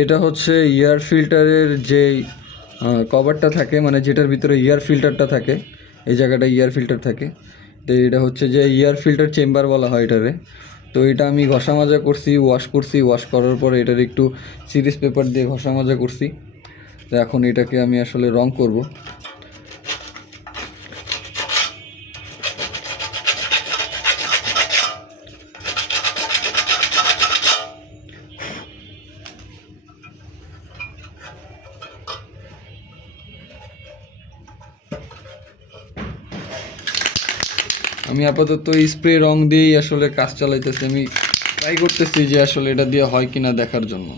এটা হচ্ছে এয়ার ফিল্টারের যে কভারটা থাকে, মানে যেটার ভিতরে এয়ার ফিল্টারটা থাকে, এই জায়গাটা এয়ার ফিল্টার থাকে। তো এটা হচ্ছে যে এয়ার ফিল্টার চেম্বার বলা হয় এটারে। তো এটা আমি ঘষা মাজা করছি, ওয়াশ করার পরে এটার একটু সিরিজ পেপার দিয়ে ঘষা মাজা করছি। তো এখন এটাকে আমি আসলে রং করব। আমি আপাতত স্প্রে রং দিয়েই আসলে কাজ চালাইতেছি। আমি ট্রাই করতেছি যে আসলে এটা দিয়ে হয় কিনা দেখার জন্য।